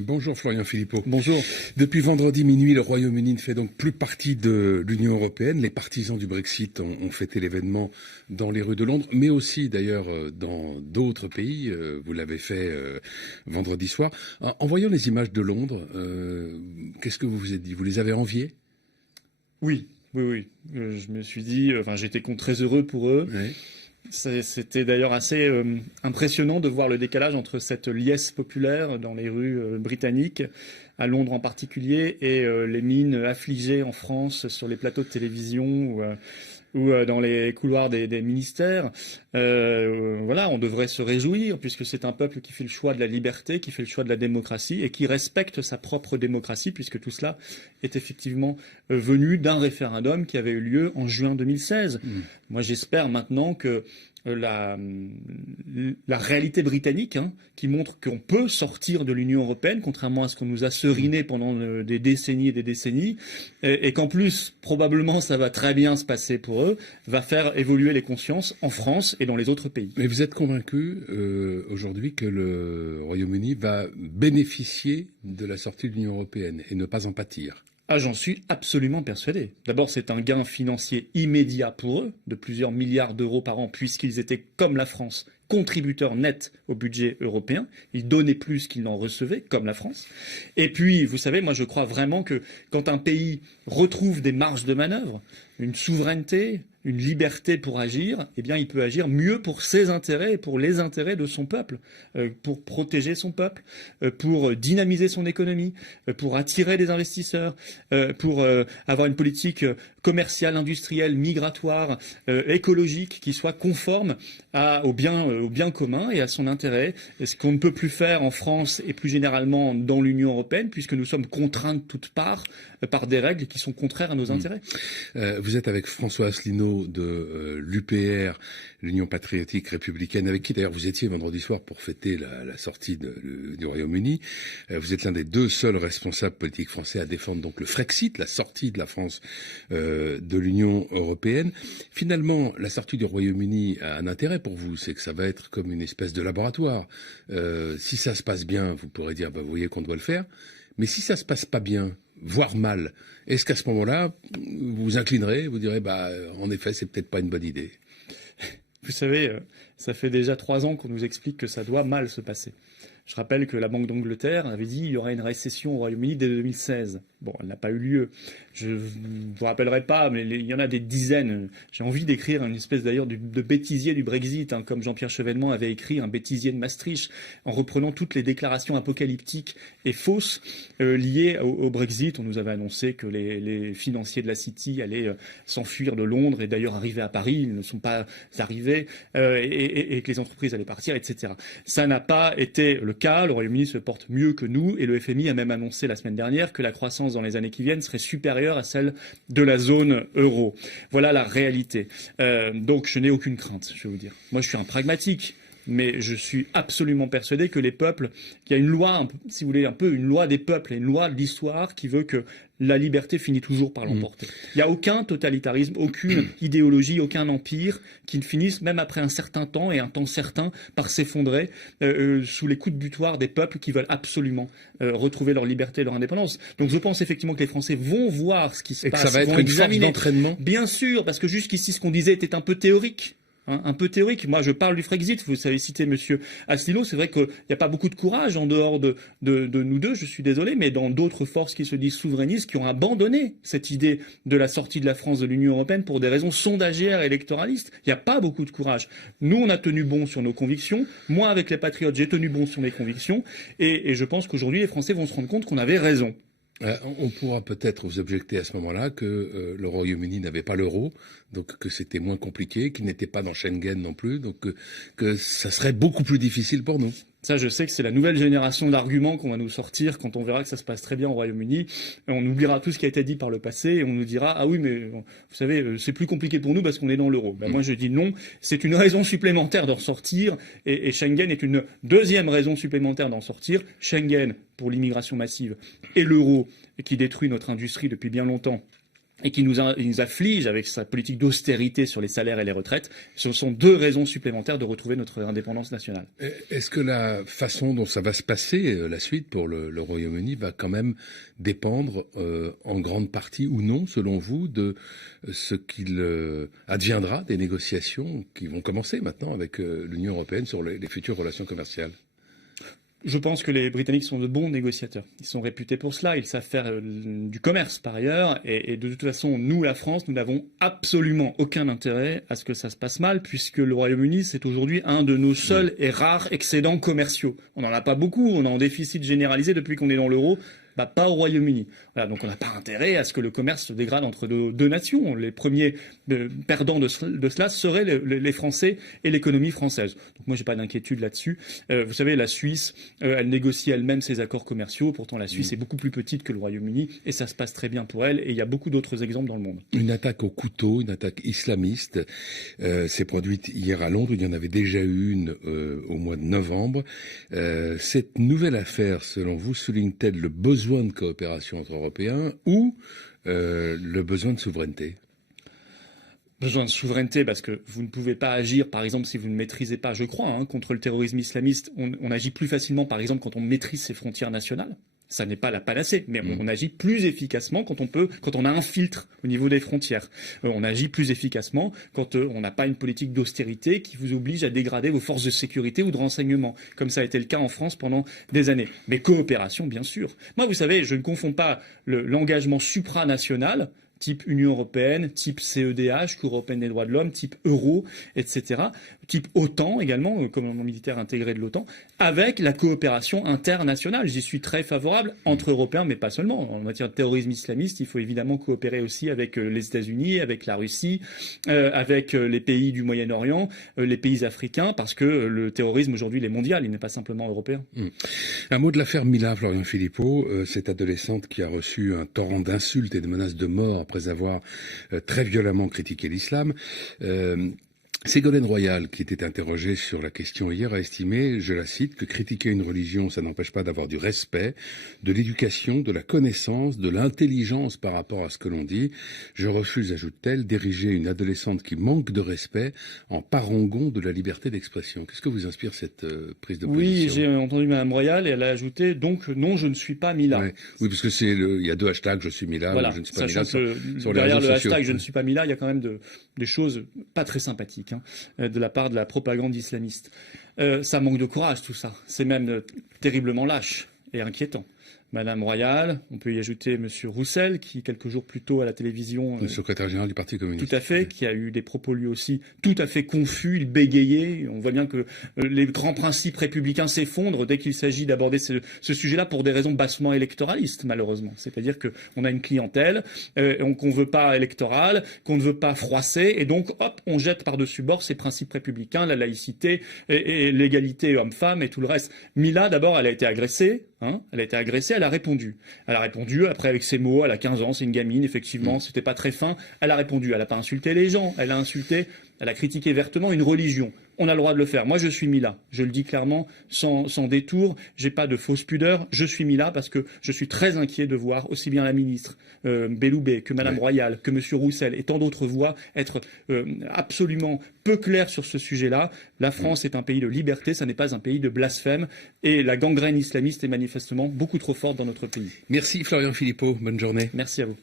Bonjour Florian Philippot. Bonjour. Depuis vendredi minuit, le Royaume-Uni ne fait donc plus partie de l'Union européenne. Les partisans du Brexit ont fêté l'événement dans les rues de Londres, mais aussi d'ailleurs dans d'autres pays. Vous l'avez fait vendredi soir. En voyant les images de Londres, qu'est-ce que vous vous êtes dit? Vous les avez enviées? Oui. Je me suis dit, j'étais très heureux pour eux. Oui. C'était d'ailleurs assez impressionnant de voir le décalage entre cette liesse populaire dans les rues britanniques, à Londres en particulier, et les mines affligées en France sur les plateaux de télévision ou dans les couloirs des ministères. On devrait se réjouir puisque c'est un peuple qui fait le choix de la liberté, qui fait le choix de la démocratie et qui respecte sa propre démocratie, puisque tout cela est effectivement venu d'un référendum qui avait eu lieu en juin 2016. Moi, j'espère maintenant que la réalité britannique, qui montre qu'on peut sortir de l'Union européenne, contrairement à ce qu'on nous a seriné pendant des décennies et des décennies, et qu'en plus, probablement, ça va très bien se passer pour eux, va faire évoluer les consciences en France et dans les autres pays. Mais vous êtes convaincu aujourd'hui que le Royaume-Uni va bénéficier de la sortie de l'Union européenne et ne pas en pâtir? J'en suis absolument persuadé. D'abord, c'est un gain financier immédiat pour eux, de plusieurs milliards d'euros par an, puisqu'ils étaient, comme la France, contributeurs nets au budget européen. Ils donnaient plus qu'ils n'en recevaient, comme la France. Et puis, vous savez, moi je crois vraiment que quand un pays retrouve des marges de manœuvre, une souveraineté, une liberté pour agir, eh bien il peut agir mieux pour ses intérêts et pour les intérêts de son peuple, pour protéger son peuple, pour dynamiser son économie, pour attirer des investisseurs, pour avoir une politique commerciale, industrielle, migratoire, écologique qui soit conforme au bien commun et à son intérêt. Et ce qu'on ne peut plus faire en France et plus généralement dans l'Union européenne, puisque nous sommes contraints de toutes parts par des règles qui sont contraires à nos intérêts. Vous êtes avec François Asselineau de l'UPR, l'Union patriotique républicaine, avec qui d'ailleurs vous étiez vendredi soir pour fêter la sortie du Royaume-Uni. Vous êtes l'un des deux seuls responsables politiques français à défendre donc le Frexit, la sortie de la France de l'Union européenne. Finalement, la sortie du Royaume-Uni a un intérêt pour vous, c'est que ça va être comme une espèce de laboratoire. Si ça se passe bien, vous pourrez dire, vous voyez qu'on doit le faire. Mais si ça se passe pas bien, voire mal, est-ce qu'à ce moment-là, vous vous inclinerez, vous direz, en effet, c'est peut-être pas une bonne idée? Vous savez, ça fait déjà 3 ans qu'on nous explique que ça doit mal se passer. Je rappelle que la Banque d'Angleterre avait dit qu'il y aurait une récession au Royaume-Uni dès 2016. Bon, elle n'a pas eu lieu. Je ne vous rappellerai pas, mais il y en a des dizaines. J'ai envie d'écrire une espèce d'ailleurs de bêtisier du Brexit, comme Jean-Pierre Chevènement avait écrit un bêtisier de Maastricht, en reprenant toutes les déclarations apocalyptiques et fausses liées au Brexit. On nous avait annoncé que les financiers de la City allaient s'enfuir de Londres et d'ailleurs arriver à Paris. Ils ne sont pas arrivés et que les entreprises allaient partir, etc. Ça n'a pas été le cas. Le Royaume-Uni se porte mieux que nous et le FMI a même annoncé la semaine dernière que la croissance dans les années qui viennent serait supérieure à celle de la zone euro. Voilà la réalité. Donc je n'ai aucune crainte, je vais vous dire. Moi je suis un pragmatique. Mais je suis absolument persuadé que les peuples, qu'il y a une loi, si vous voulez, un peu une loi des peuples et une loi de l'histoire qui veut que la liberté finit toujours par l'emporter. Il n'y a aucun totalitarisme, aucune idéologie, aucun empire qui ne finisse, même après un certain temps et un temps certain, par s'effondrer sous les coups de butoir des peuples qui veulent absolument retrouver leur liberté et leur indépendance. Donc je pense effectivement que les Français vont voir ce qui se passe. Et que ça va être une force d'entraînement. Bien sûr, parce que jusqu'ici, ce qu'on disait était un peu théorique. Un peu théorique. Moi, je parle du Frexit. Vous avez cité Monsieur Asselineau. C'est vrai qu'il n'y a pas beaucoup de courage en dehors de nous deux. Je suis désolé, mais dans d'autres forces qui se disent souverainistes, qui ont abandonné cette idée de la sortie de la France de l'Union européenne pour des raisons sondagières et électoralistes. Il n'y a pas beaucoup de courage. Nous, on a tenu bon sur nos convictions. Moi, avec les Patriotes, j'ai tenu bon sur mes convictions. Et je pense qu'aujourd'hui, les Français vont se rendre compte qu'on avait raison. On pourra peut-être vous objecter à ce moment-là que le Royaume-Uni n'avait pas l'euro, donc que c'était moins compliqué, qu'il n'était pas dans Schengen non plus, donc que ça serait beaucoup plus difficile pour nous. Ça, je sais que c'est la nouvelle génération d'arguments qu'on va nous sortir quand on verra que ça se passe très bien au Royaume-Uni. On oubliera tout ce qui a été dit par le passé et on nous dira « Ah oui, mais vous savez, c'est plus compliqué pour nous parce qu'on est dans l'euro. » Moi, je dis non. C'est une raison supplémentaire d'en sortir et Schengen est une deuxième raison supplémentaire d'en sortir. Schengen pour l'immigration massive et l'euro qui détruit notre industrie depuis bien longtemps et qui nous afflige avec sa politique d'austérité sur les salaires et les retraites, ce sont 2 raisons supplémentaires de retrouver notre indépendance nationale. Est-ce que la façon dont ça va se passer, la suite pour le Royaume-Uni, va quand même dépendre en grande partie ou non, selon vous, de ce qu'il adviendra des négociations qui vont commencer maintenant avec l'Union européenne sur les futures relations commerciales ? Je pense que les Britanniques sont de bons négociateurs. Ils sont réputés pour cela. Ils savent faire du commerce par ailleurs. Et de toute façon, nous, la France, nous n'avons absolument aucun intérêt à ce que ça se passe mal, puisque le Royaume-Uni, c'est aujourd'hui un de nos seuls et rares excédents commerciaux. On n'en a pas beaucoup. On est en déficit généralisé depuis qu'on est dans l'euro. Pas au Royaume-Uni. Voilà, donc on n'a pas intérêt à ce que le commerce se dégrade entre 2 nations. Les premiers perdants de cela seraient les Français et l'économie française. Donc moi, j'ai pas d'inquiétude là-dessus. Vous savez, la Suisse, elle négocie elle-même ses accords commerciaux. Pourtant, la Suisse est beaucoup plus petite que le Royaume-Uni et ça se passe très bien pour elle. Et il y a beaucoup d'autres exemples dans le monde. Une attaque au couteau, une attaque islamiste, s'est produite hier à Londres. Il y en avait déjà eu une au mois de novembre. Cette nouvelle affaire, selon vous, souligne-t-elle le besoin de coopération entre Européens ou le besoin de souveraineté ? Besoin de souveraineté parce que vous ne pouvez pas agir, par exemple, si vous ne maîtrisez pas, je crois, contre le terrorisme islamiste. On agit plus facilement, par exemple, quand on maîtrise ses frontières nationales. Ça n'est pas la panacée, mais on agit plus efficacement quand on a un filtre au niveau des frontières. On agit plus efficacement quand on n'a pas une politique d'austérité qui vous oblige à dégrader vos forces de sécurité ou de renseignement, comme ça a été le cas en France pendant des années. Mais coopération, bien sûr. Moi, vous savez, je ne confonds pas l'engagement supranational, type Union européenne, type CEDH, Cour européenne des droits de l'homme, type Euro, etc., type OTAN également, commandement militaire intégré de l'OTAN, avec la coopération internationale. J'y suis très favorable entre Européens, mais pas seulement. En matière de terrorisme islamiste, il faut évidemment coopérer aussi avec les États-Unis, avec la Russie, avec les pays du Moyen-Orient, les pays africains, parce que le terrorisme aujourd'hui il est mondial, il n'est pas simplement européen. Un mot de l'affaire Mila, Florian Philippot, cette adolescente qui a reçu un torrent d'insultes et de menaces de mort après avoir très violemment critiqué l'islam. Ségolène Royal, qui était interrogée sur la question hier, a estimé, je la cite, que critiquer une religion, ça n'empêche pas d'avoir du respect, de l'éducation, de la connaissance, de l'intelligence par rapport à ce que l'on dit. Je refuse, ajoute-t-elle, d'ériger une adolescente qui manque de respect en parangon de la liberté d'expression. Qu'est-ce que vous inspire cette prise de position ? Oui, j'ai entendu Madame Royal et elle a ajouté, donc non, je ne suis pas Mila. Ouais. Oui, parce que il y a 2 hashtags, je suis Mila, voilà. ou je ne suis pas Mila. Sur derrière le hashtag je ne suis pas Mila, il y a quand même des choses pas très sympathiques de la part de la propagande islamiste. Ça manque de courage tout ça. C'est même terriblement lâche et inquiétant. Madame Royal, on peut y ajouter Monsieur Roussel, qui quelques jours plus tôt à la télévision... Le secrétaire général du Parti communiste. Tout à fait, qui a eu des propos lui aussi tout à fait confus, il bégayait. On voit bien que les grands principes républicains s'effondrent dès qu'il s'agit d'aborder ce sujet-là pour des raisons bassement électoralistes, malheureusement. C'est-à-dire qu'on a une clientèle qu'on ne veut pas électorale, qu'on ne veut pas froisser, et donc, hop, on jette par-dessus bord ces principes républicains, la laïcité et l'égalité homme-femme et tout le reste. Mila, d'abord, elle a été agressée. Elle a été agressée, elle a répondu. Elle a répondu, après avec ses mots, elle a 15 ans, c'est une gamine, effectivement, c'était pas très fin. Elle a répondu, elle a pas insulté les gens, elle a critiqué vertement une religion. On a le droit de le faire. Moi, je suis Mila. Je le dis clairement, sans détour. J'ai pas de fausse pudeur. Je suis Mila parce que je suis très inquiet de voir aussi bien la ministre Belloubet que Madame Royal, que Monsieur Roussel et tant d'autres voix être absolument peu claires sur ce sujet-là. La France est un pays de liberté, ça n'est pas un pays de blasphème. Et la gangrène islamiste est manifestement beaucoup trop forte dans notre pays. Merci Florian Philippot. Bonne journée. Merci à vous.